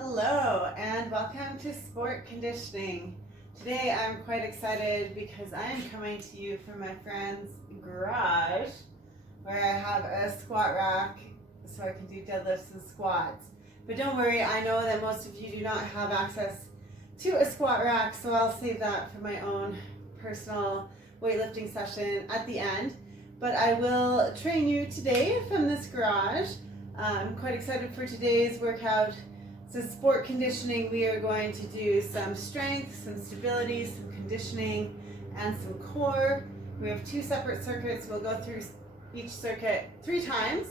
Hello and welcome to Sport Conditioning. Today I'm quite excited because I am coming to you from my friend's garage where I have a squat rack so I can do deadlifts and squats. But don't worry, I know that most of you do not have access to a squat rack, so I'll save that for my own personal weightlifting session at the end. But I will train you today from this garage. I'm quite excited for today's workout. So sport conditioning, we are going to do some strength, some stability, some conditioning, and some core. We have 2 separate circuits. We'll go through each circuit 3 times.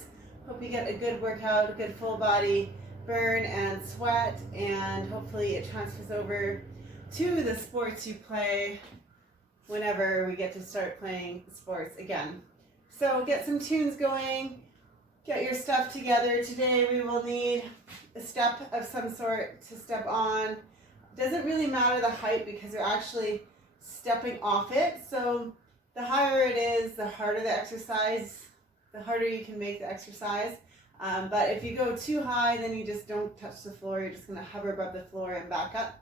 Hope you get a good workout, a good full body burn and sweat, and hopefully it transfers over to the sports you play whenever we get to start playing sports again. So get some tunes going. Get your stuff together. Today we will need a step of some sort to step on. Doesn't really matter the height because you're actually stepping off it. So the higher it is, the harder the exercise, the harder you can make the exercise. But if you go too high, then you just don't touch the floor. You're just going to hover above the floor and back up.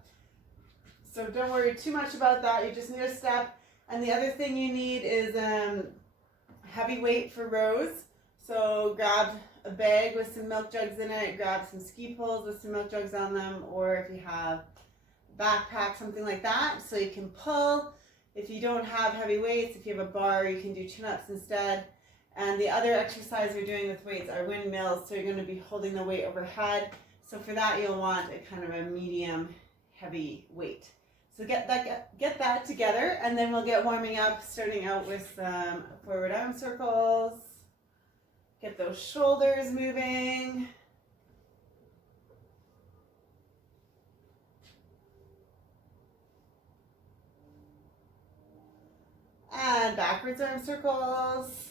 So don't worry too much about that. You just need a step. And the other thing you need is heavy weight for rows. So grab a bag with some milk jugs in it, grab some ski poles with some milk jugs on them, or if you have a backpack, something like that, so you can pull. If you don't have heavy weights, if you have a bar, you can do chin-ups instead. And the other exercise we're doing with weights are windmills, so you're going to be holding the weight overhead. So for that, you'll want a kind of a medium heavy weight. So get that together, and then we'll get warming up, starting out with some forward arm circles. Get those shoulders moving. And backwards arm circles.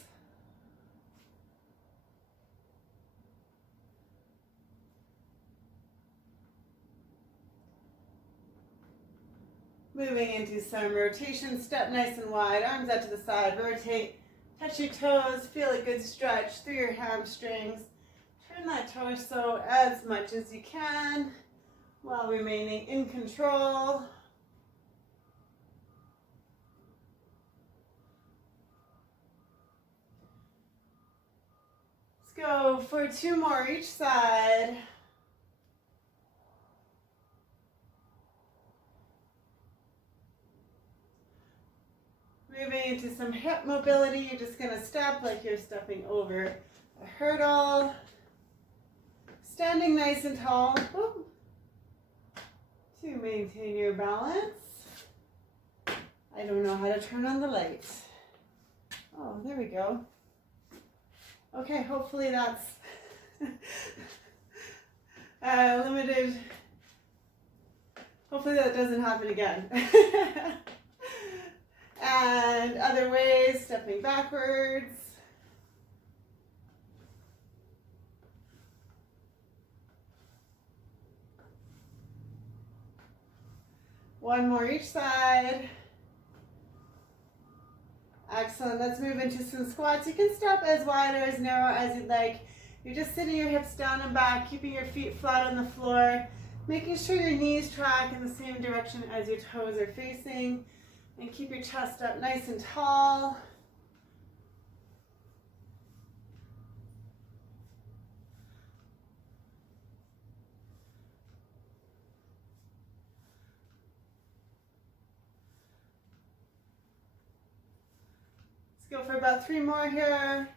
Moving into some rotation, step nice and wide, arms out to the side, rotate. Touch your toes, feel a good stretch through your hamstrings. Turn that torso as much as you can while remaining in control. Let's go for 2 more each side. Moving into some hip mobility, you're just going to step like you're stepping over a hurdle. Standing nice and tall to maintain your balance. I don't know how to turn on the lights. Oh, there we go. Okay, hopefully that's limited. Hopefully that doesn't happen again. And other ways, stepping backwards. One more each side. Excellent. Let's move into some squats. You can step as wide or as narrow as you'd like. You're just sitting your hips down and back, keeping your feet flat on the floor, making sure your knees track in the same direction as your toes are facing. And keep your chest up nice and tall. Let's go for about 3 more here.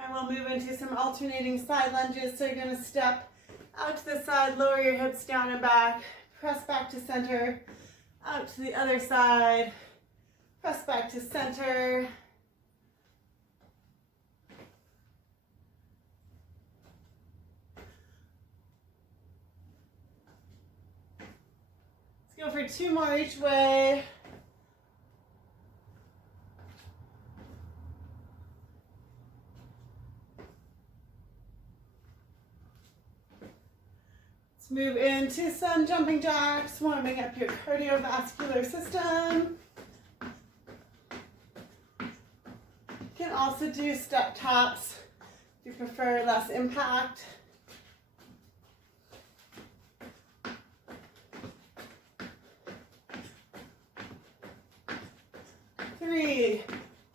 And we'll move into some alternating side lunges. So you're going to step out to the side, lower your hips down and back, press back to center, out to the other side, press back to center. Let's go for 2 more each way. Move into some jumping jacks, warming up your cardiovascular system. You can also do step taps you prefer less impact. Three,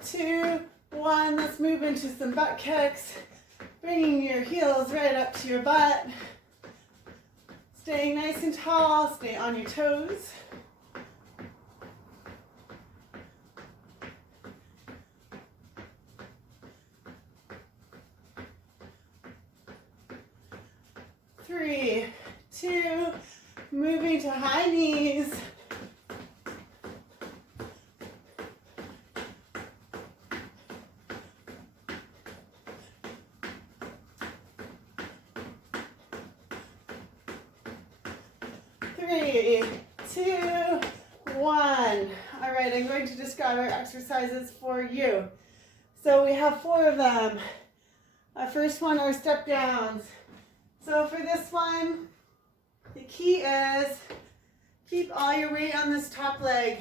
two, one. Let's move into some butt kicks. Bringing your heels right up to your butt. Staying nice and tall. Stay on your toes. Three, two, moving to high knees. Three, two, one. All right, I'm going to describe our exercises for you. So we have 4 of them. Our first one are step downs. So for this one, the key is keep all your weight on this top leg.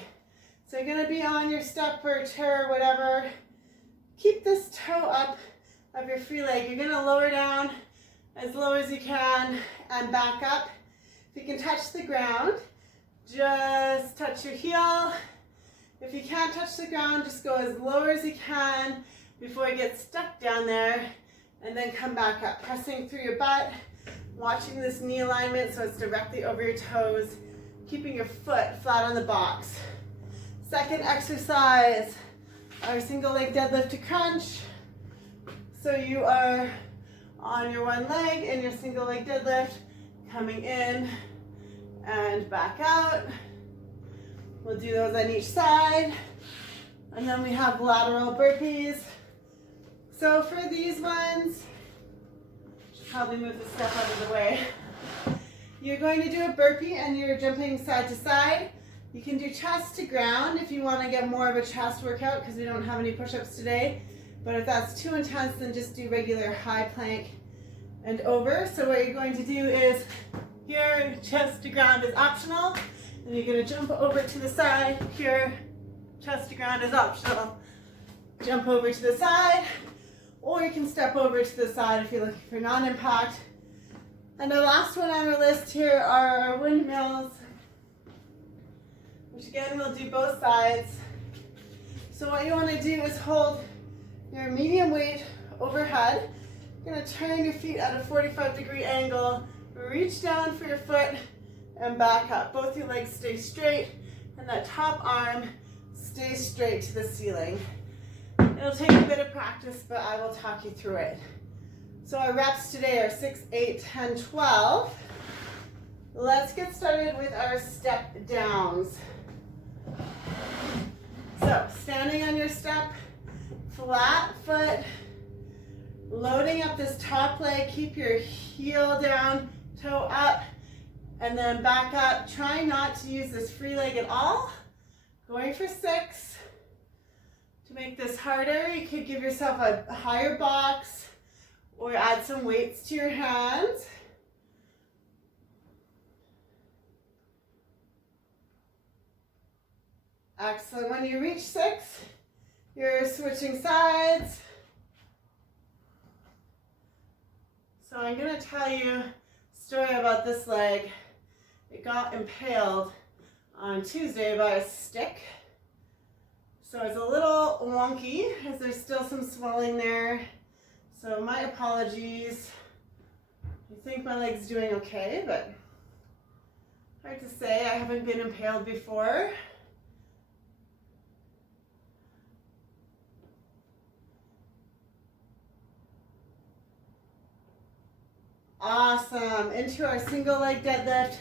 So you're going to be on your step or chair or whatever. Keep this toe up of your free leg. You're going to lower down as low as you can and back up. If you can touch the ground, just touch your heel. If you can't touch the ground, just go as low as you can before you get stuck down there, and then come back up, pressing through your butt, watching this knee alignment so it's directly over your toes, keeping your foot flat on the box. Second exercise, our single leg deadlift to crunch. So you are on your one leg in your single leg deadlift, coming in and back out. We'll do those on each side. And then we have lateral burpees. So for these ones, should probably move the step out of the way. You're going to do a burpee and you're jumping side to side. You can do chest to ground if you want to get more of a chest workout because we don't have any push-ups today. But if that's too intense, then just do regular high plank and over. So what you're going to do is here, chest to ground is optional. And you're going to jump over to the side. Here, chest to ground is optional. Jump over to the side. Or you can step over to the side if you're looking for non-impact. And the last one on our list here are our windmills, which again we'll do both sides. So what you want to do is hold your medium weight overhead. You're going to turn your feet at a 45-degree angle, reach down for your foot, and back up. Both your legs stay straight, and that top arm stays straight to the ceiling. It'll take a bit of practice, but I will talk you through it. So our reps today are 6, 8, 10, 12. Let's get started with our step downs. So standing on your step, flat foot, loading up this top leg, keep your heel down, toe up, and then back up. Try not to use this free leg at all. Going for 6. To make this harder, you could give yourself a higher box or add some weights to your hands. Excellent. When you reach 6, you're switching sides. So I'm going to tell you a story about this leg. It got impaled on Tuesday by a stick. So it's a little wonky as there's still some swelling there. So my apologies. I think my leg's doing okay, but hard to say. I haven't been impaled before. Awesome. Into our single leg deadlift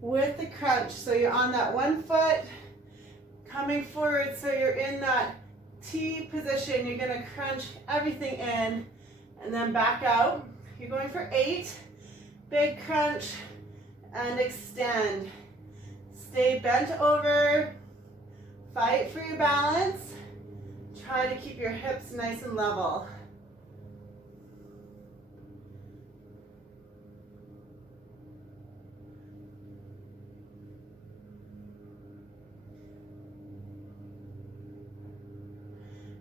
with the crunch. So you're on that one foot, coming forward, so you're in that T position. You're going to crunch everything in and then back out. You're going for 8. Big crunch and extend. Stay bent over. Fight for your balance. Try to keep your hips nice and level.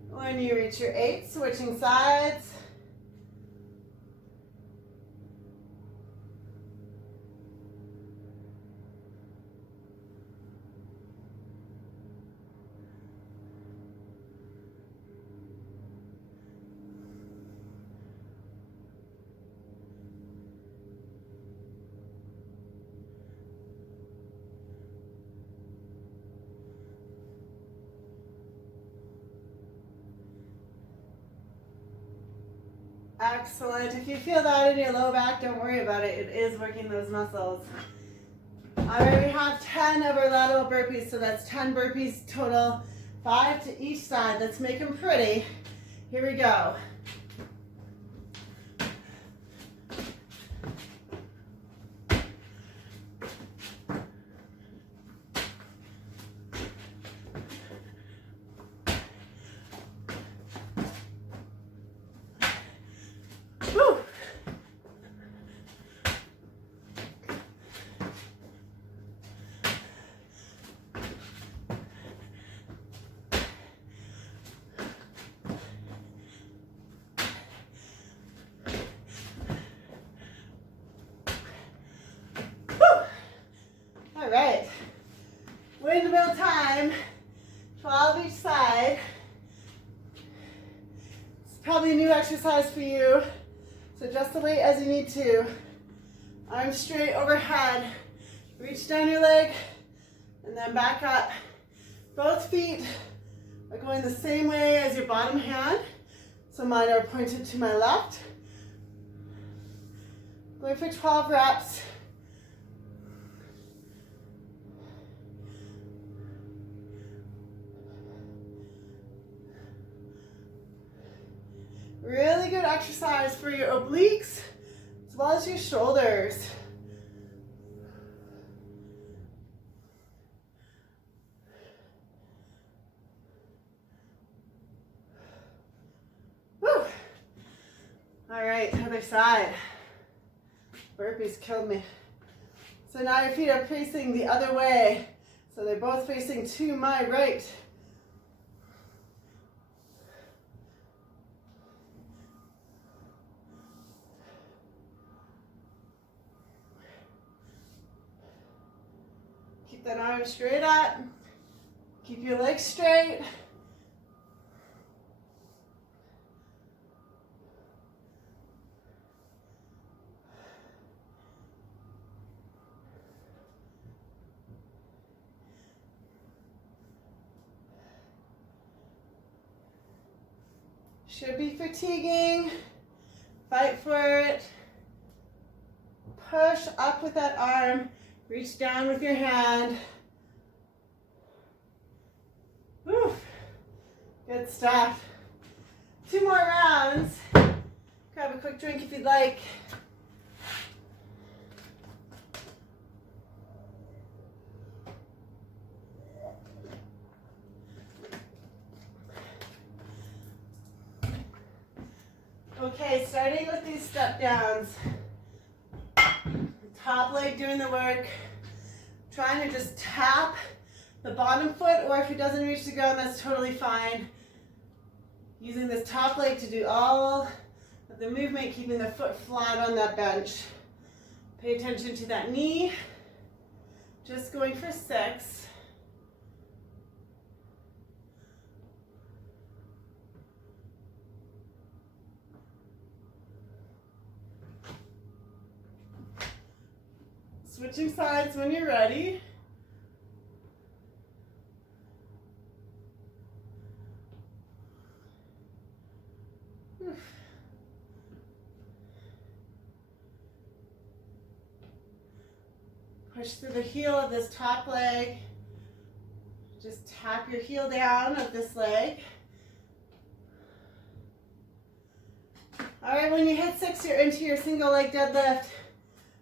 When you reach your 8, switching sides. Excellent. If you feel that in your low back, don't worry about it. It is working those muscles. All right, we have 10 of our lateral burpees, so that's 10 burpees total, 5 to each side. Let's make them pretty. Here we go. Woo. All right, windmill time, 12 each side. It's probably a new exercise for you, so just the weight as you need to. Arms straight overhead, reach down your leg, and then back up. Both feet are going the same way as your bottom hand, so mine are pointed to my left. Going for 12 reps. Really good exercise for your obliques as well as your shoulders. Woo! All right, other side. Burpees killed me. So now your feet are facing the other way. So they're both facing to my right. Keep that arm straight up. Keep your legs straight. Should be fatiguing. Fight for it. Push up with that arm. Reach down with your hand. Woo. Good stuff. 2 more rounds. Grab a quick drink if you'd like. Okay, starting with these step downs. Top leg doing the work. Trying to just tap the bottom foot, or if it doesn't reach the ground, that's totally fine. Using this top leg to do all of the movement, keeping the foot flat on that bench. Pay attention to that knee. Just going for 6. Switching sides when you're ready. Push through the heel of this top leg. Just tap your heel down of this leg. All right, when you hit 6, you're into your single leg deadlift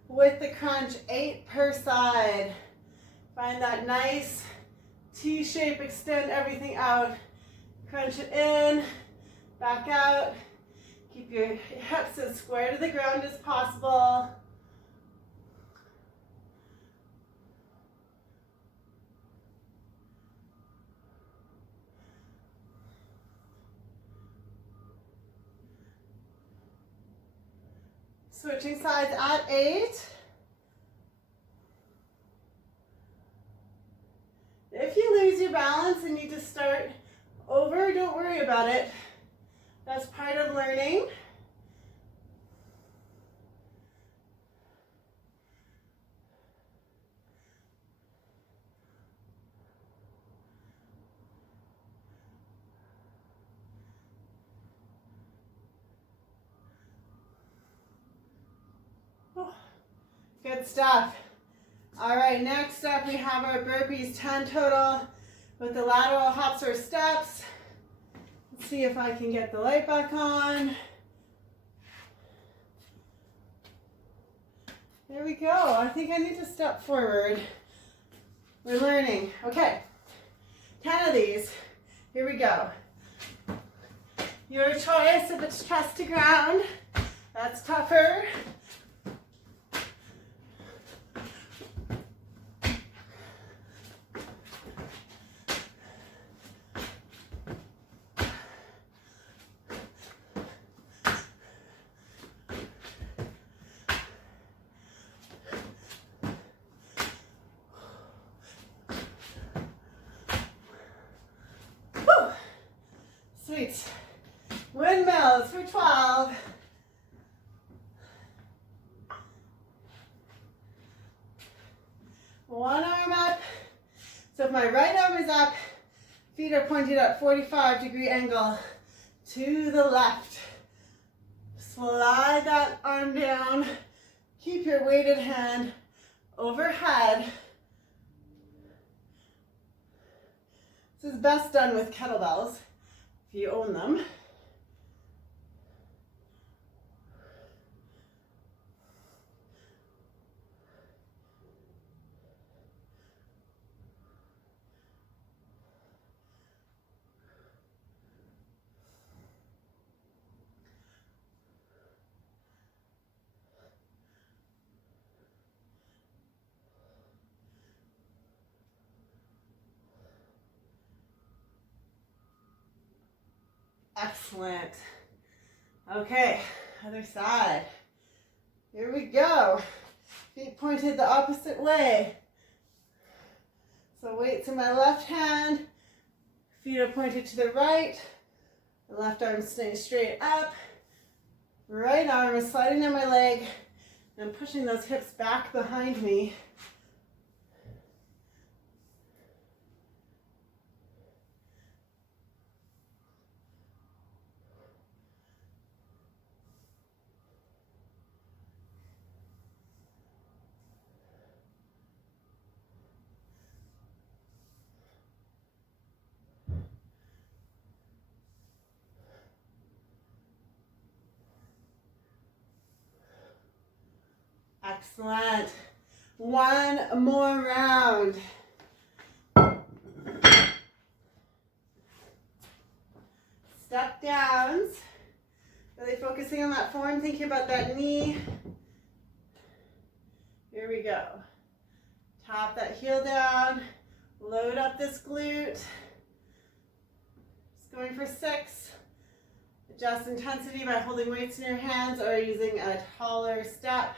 with the crunch, 8 per side. Find that nice T shape, extend everything out. Crunch it in, back out. Keep your hips as square to the ground as possible. Switching sides at 8. If you lose your balance and need to start over, don't worry about it. That's part of learning. Good stuff. All right, next up we have our burpees, 10 total with the lateral hops or steps. Let's see if I can get the light back on. There we go. I think I need to step forward. We're learning. Okay, 10 of these. Here we go. Your choice if it's chest to ground. That's tougher. Sweet. Windmills for 12. One arm up. So if my right arm is up, feet are pointed at 45-degree angle to the left. Slide that arm down. Keep your weighted hand overhead. This is best done with kettlebells if you own them. Excellent. Okay, other side. Here we go. Feet pointed the opposite way. So weights in my left hand. Feet are pointed to the right. The left arm staying straight up. Right arm is sliding down my leg. And I'm pushing those hips back behind me. Excellent. One more round. Step downs. Really focusing on that form, thinking about that knee. Here we go. Tap that heel down. Load up this glute. Just going for 6. Adjust intensity by holding weights in your hands or using a taller step.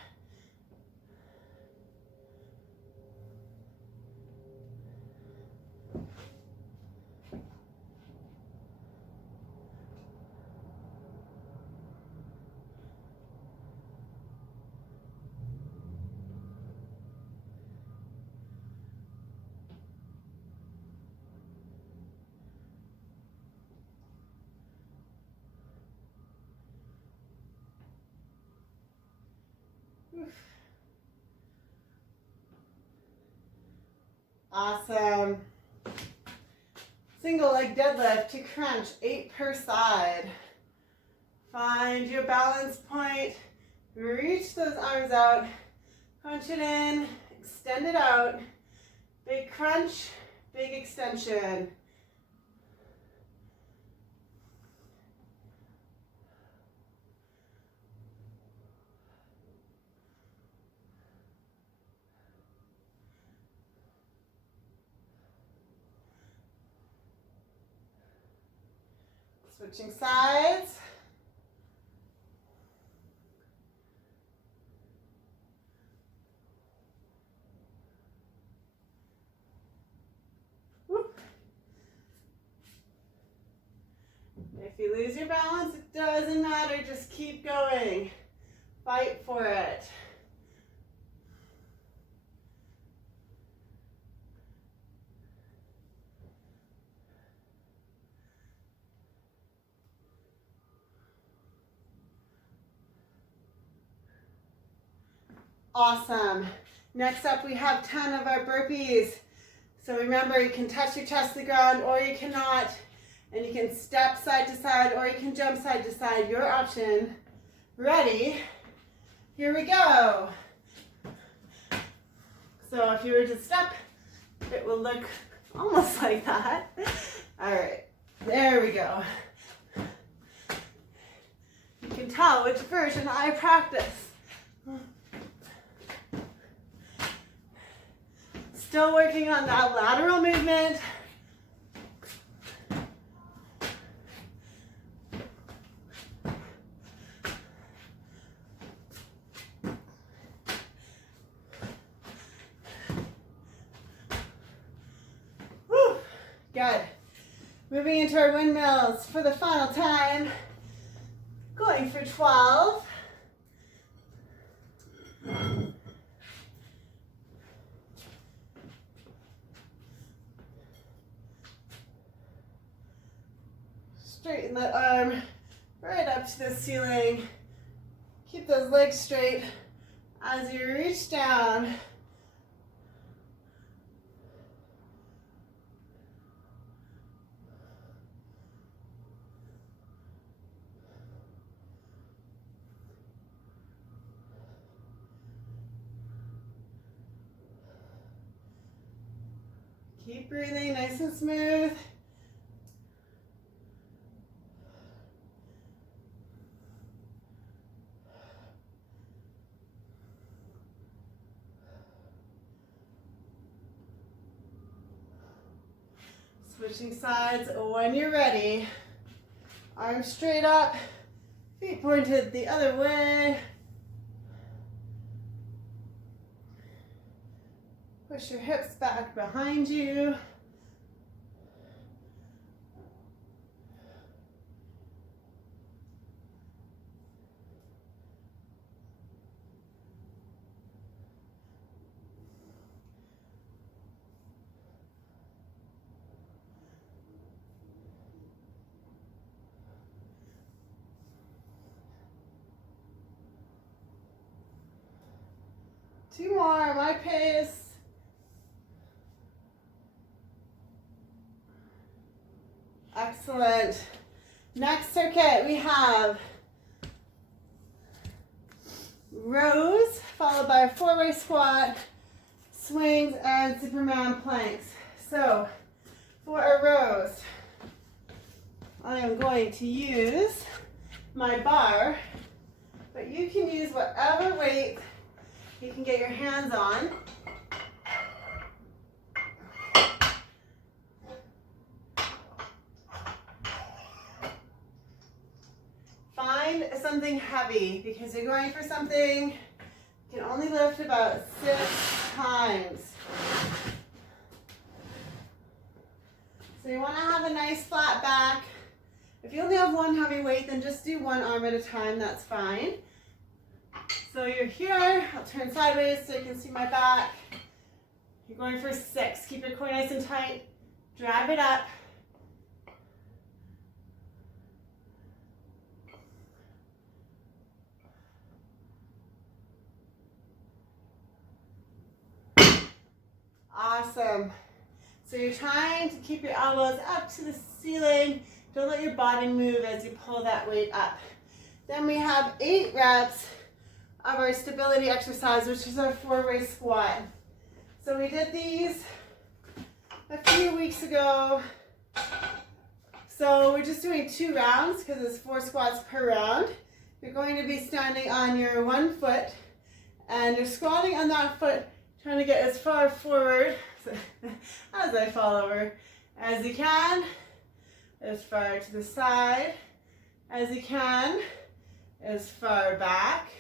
Awesome. Single leg deadlift to crunch, 8 per side. Find your balance point. Reach those arms out. Crunch it in. Extend it out. Big crunch, big extension. Switching sides. Whoop. If you lose your balance, it doesn't matter. Just keep going. Fight for it. Awesome. Next up, we have 10 of our burpees. So remember, you can touch your chest to the ground or you cannot. And you can step side to side or you can jump side to side. Your option. Ready? Here we go. So if you were to step, it will look almost like that. All right, there we go. You can tell which version I practice. Still working on that lateral movement. Whew. Good. Moving into our windmills for the final time. Going for 12. Straighten that arm right up to the ceiling. Keep those legs straight as you reach down. Keep breathing nice and smooth. Switching sides when you're ready. Arms straight up, feet pointed the other way. Push your hips back behind you. Two more, my pace. Excellent. Next circuit, we have rows, followed by a 4-way squat, swings, and Superman planks. So, for our rows, I am going to use my bar, but you can use whatever weight you can get your hands on. Find something heavy because you're going for something you can only lift about 6 times. So you want to have a nice flat back. If you only have one heavy weight, then just do one arm at a time, that's fine. So you're here, I'll turn sideways so you can see my back. You're going for 6. Keep your core nice and tight. Drive it up. Awesome. So you're trying to keep your elbows up to the ceiling. Don't let your body move as you pull that weight up. Then we have 8 reps of our stability exercise, which is our 4-way squat. So we did these a few weeks ago. So we're just doing 2 rounds because it's 4 squats per round. You're going to be standing on your one foot and you're squatting on that foot, trying to get as far forward as I fall over as you can, as far to the side as you can, as far back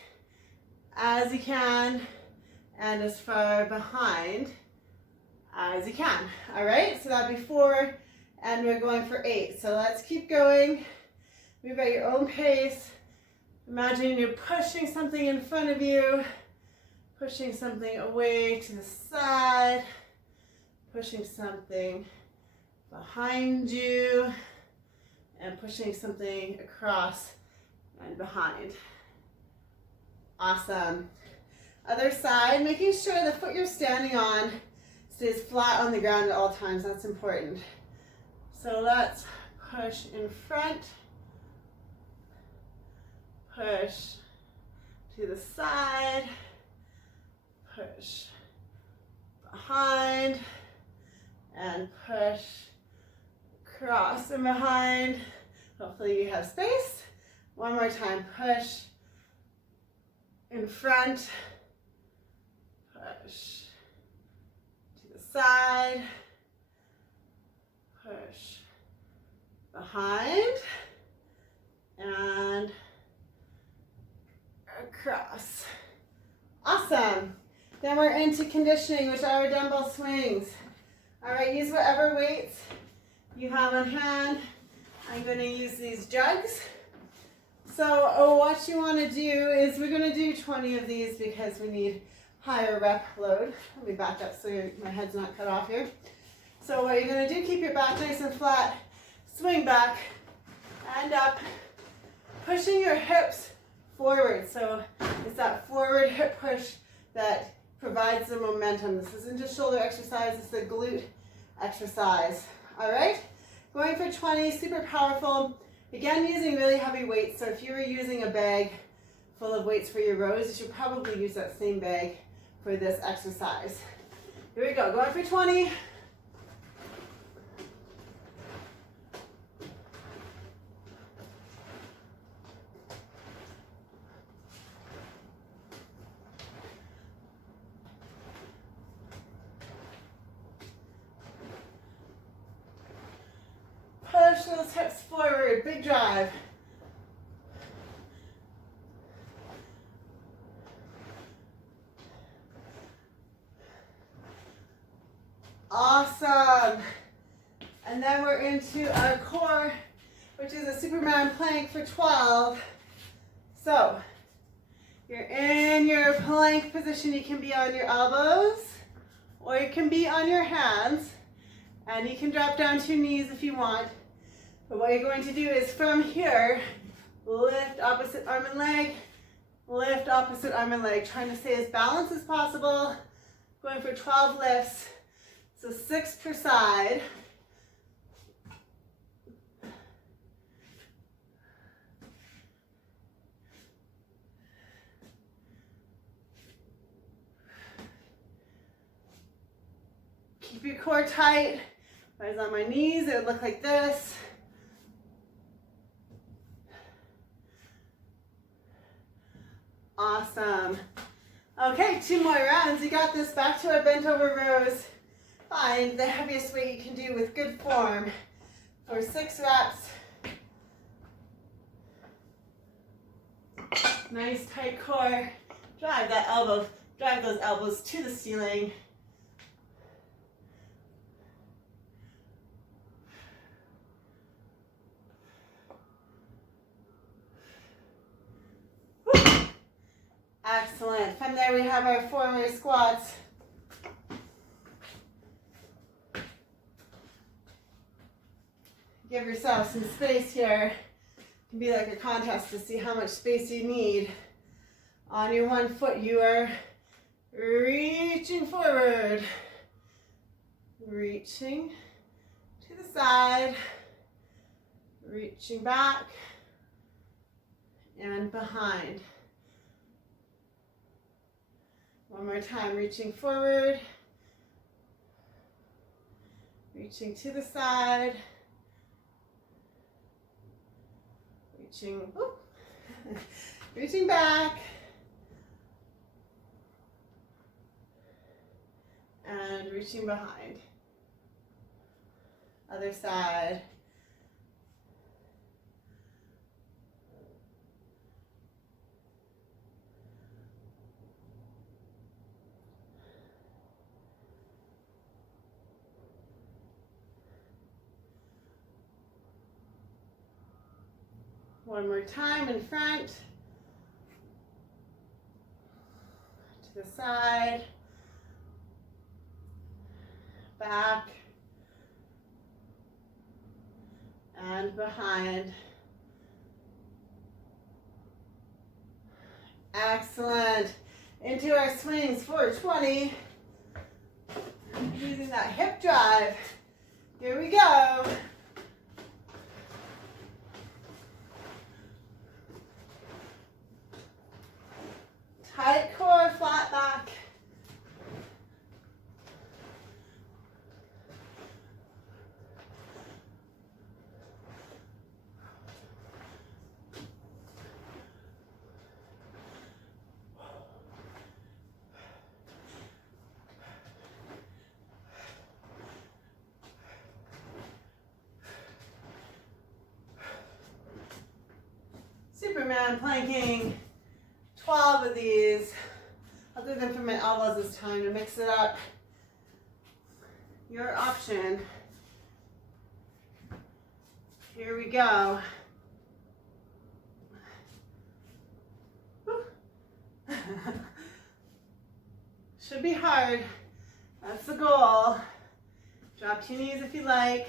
as you can, and as far behind as you can. All right, so that'd be 4, and we're going for 8. So let's keep going. Move at your own pace. Imagine you're pushing something in front of you, pushing something away to the side, pushing something behind you, and pushing something across and behind. Awesome. Other side, making sure the foot you're standing on stays flat on the ground at all times. That's important. So let's push in front, push to the side, push behind, and push across and behind. Hopefully you have space. One more time, push in front, push to the side, push behind, and across. Awesome. Then we're into conditioning, which are our dumbbell swings. All right, use whatever weights you have on hand. I'm going to use these jugs. So what you want to do is we're going to do 20 of these because we need higher rep load. Let me back up so my head's not cut off here. So what you're going to do, keep your back nice and flat, swing back and up, pushing your hips forward. So it's that forward hip push that provides the momentum. This isn't just shoulder exercise, it's a glute exercise. All right, going for 20, super powerful. Again, using really heavy weights. So if you were using a bag full of weights for your rows, you should probably use that same bag for this exercise. Here we go, going for 20. Push those hips forward, big drive. Awesome. And then we're into our core, which is a Superman plank for 12. So you're in your plank position. You can be on your elbows or you can be on your hands, and you can drop down to your knees if you want. But what you're going to do is from here, lift opposite arm and leg, lift opposite arm and leg, trying to stay as balanced as possible, going for 12 lifts, so 6 per side. Keep your core tight. If I was on my knees, it would look like this. Awesome. Okay, 2 more rounds. You got this. Back to our bent over rows. Find the heaviest weight you can do with good form for 6 reps. Nice tight core. Drive those elbows to the ceiling. Excellent. From there we have our forward squats. Give yourself some space here. It can be like a contest to see how much space you need. On your one foot, you are reaching forward, reaching to the side, reaching back and behind. One more time, reaching forward, reaching to the side, reaching back, and reaching behind. Other side. One more time in front, to the side, back, and behind. Excellent. into our swings for 20. Using that hip drive. Here we go. Tight core, flat back. Superman planking, 12 of these. I'll do them for my elbows this time to mix it up. Your option. Here we go. Should be hard. That's the goal. Drop to your knees if you like.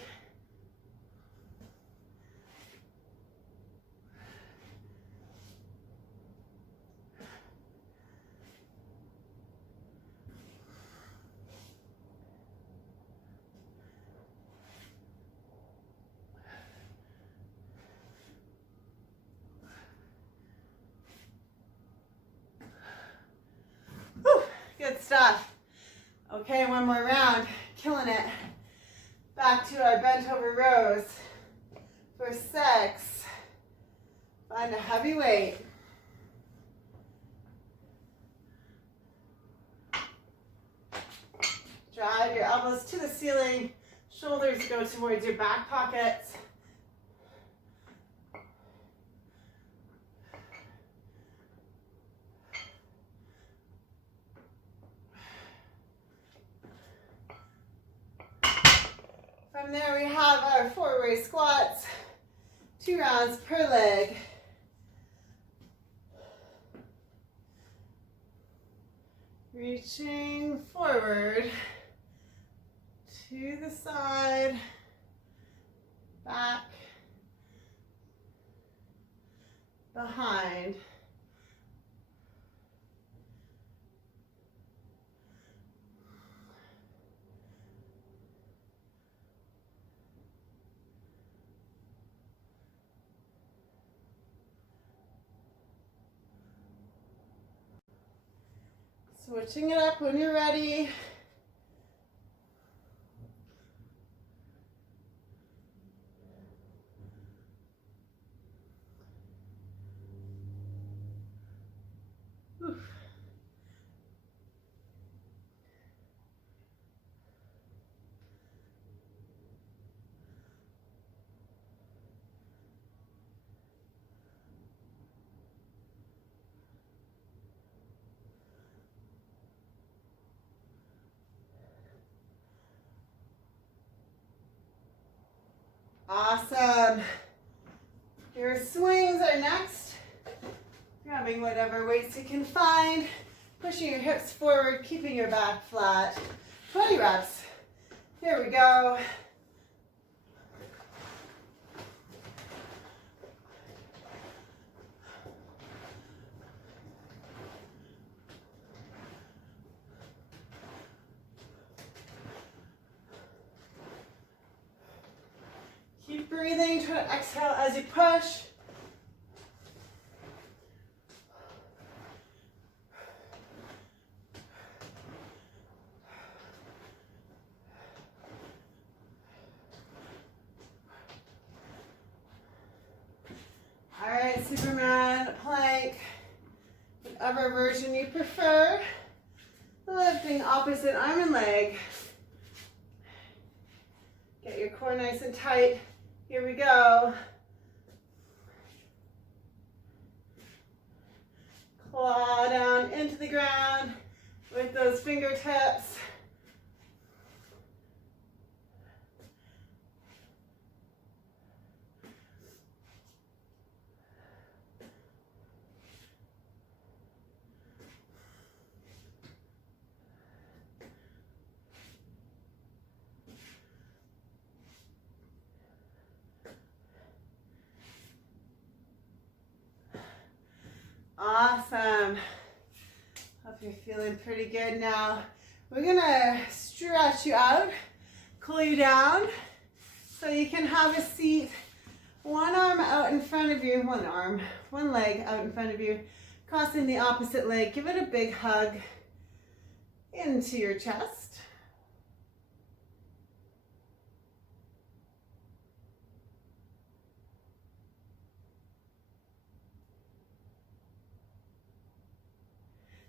Good stuff. Okay, one more round. Killing it. Back to our bent over rows for 6. Find a heavy weight. Drive your elbows to the ceiling. Shoulders go towards your back pockets. From there we have our forward squats, 2 rounds per leg. Reaching forward, to the side, back, behind. Switching it up when you're ready. Oof. Awesome. Your swings are next. Grabbing whatever weights you can find. Pushing your hips forward, keeping your back flat. 20 reps. Here we go. Keep breathing, try to exhale as you push. All right, Superman plank, whatever version you prefer. Lifting opposite arm and leg. Get your core nice and tight. Here we go. Claw down into the ground with those fingertips. Awesome. Hope you're feeling pretty good now. We're gonna stretch you out, cool you down, so you can have a seat. One arm out in front of you, one leg out in front of you, crossing the opposite leg. Give it a big hug into your chest.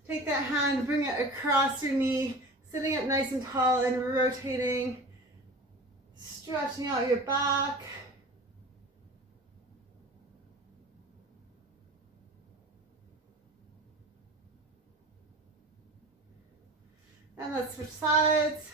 Take that hand, bring it across your knee, sitting up nice and tall and rotating, stretching out your back. And let's switch sides.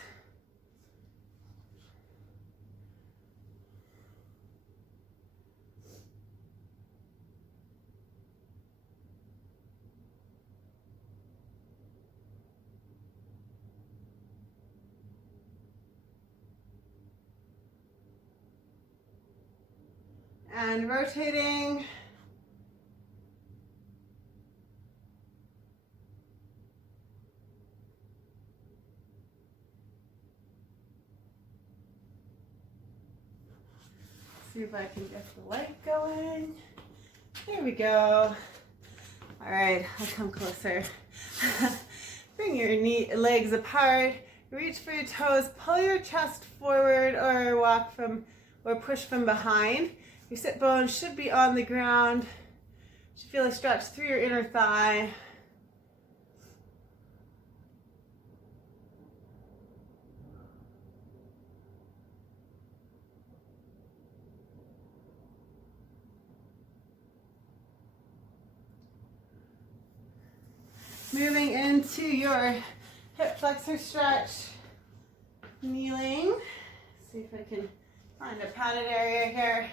And rotating. See if I can get the light going. There we go. All right, I'll come closer. Bring your legs apart. Reach for your toes. Pull your chest forward or push from behind. Your sit bones should be on the ground. You should feel a stretch through your inner thigh. Moving into your hip flexor stretch. Kneeling. See if I can find a padded area here.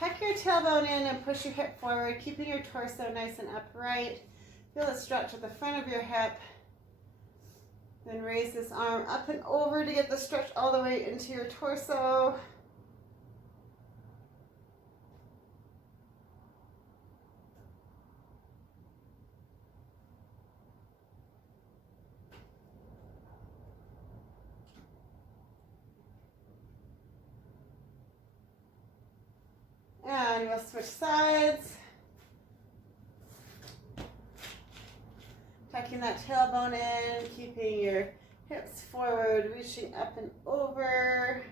Tuck your tailbone in and push your hip forward, keeping your torso nice and upright. Feel a stretch at the front of your hip. Then raise this arm up and over to get the stretch all the way into your torso. And we'll switch sides. Tucking that tailbone in, keeping your hips forward, reaching up and over.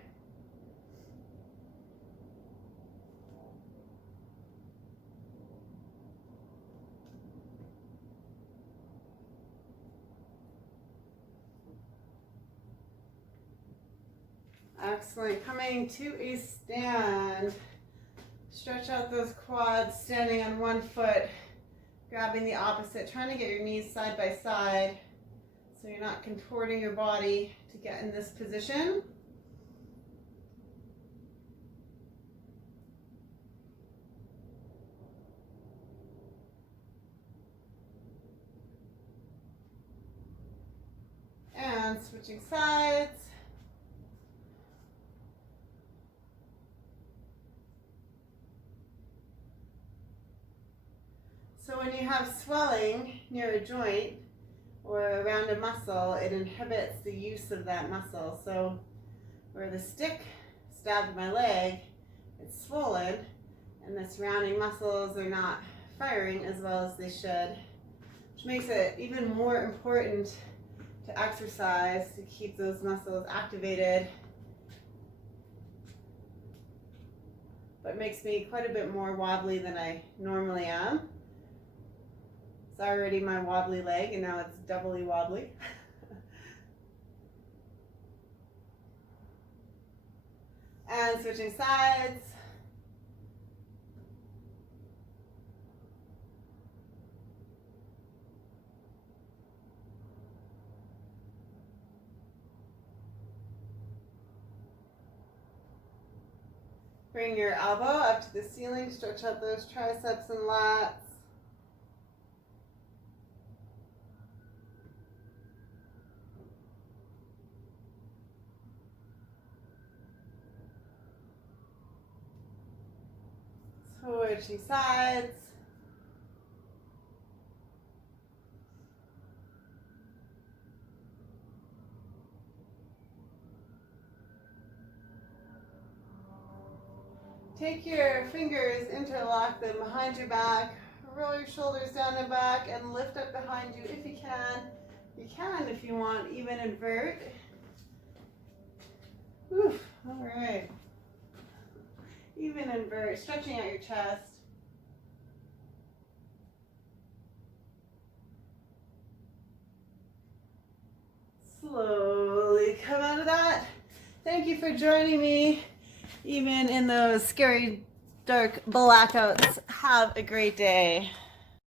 Excellent. Coming to a stand. Stretch out those quads, standing on one foot, grabbing the opposite, trying to get your knees side by side so you're not contorting your body to get in this position. And switching sides. So when you have swelling near a joint or around a muscle, it inhibits the use of that muscle. So where the stick stabbed my leg, it's swollen, and the surrounding muscles are not firing as well as they should, which makes it even more important to exercise to keep those muscles activated. But makes me quite a bit more wobbly than I normally am. It's already my wobbly leg, and now it's doubly wobbly. And switching sides. Bring your elbow up to the ceiling, stretch out those triceps and lats. Switching sides. Take your fingers, interlock them behind your back, roll your shoulders down and back, and lift up behind you if you can. You can, if you want, even invert. Oof, all right. Even invert, stretching out your chest. Slowly come out of that. Thank you for joining me, even in those scary, dark blackouts. Have a great day.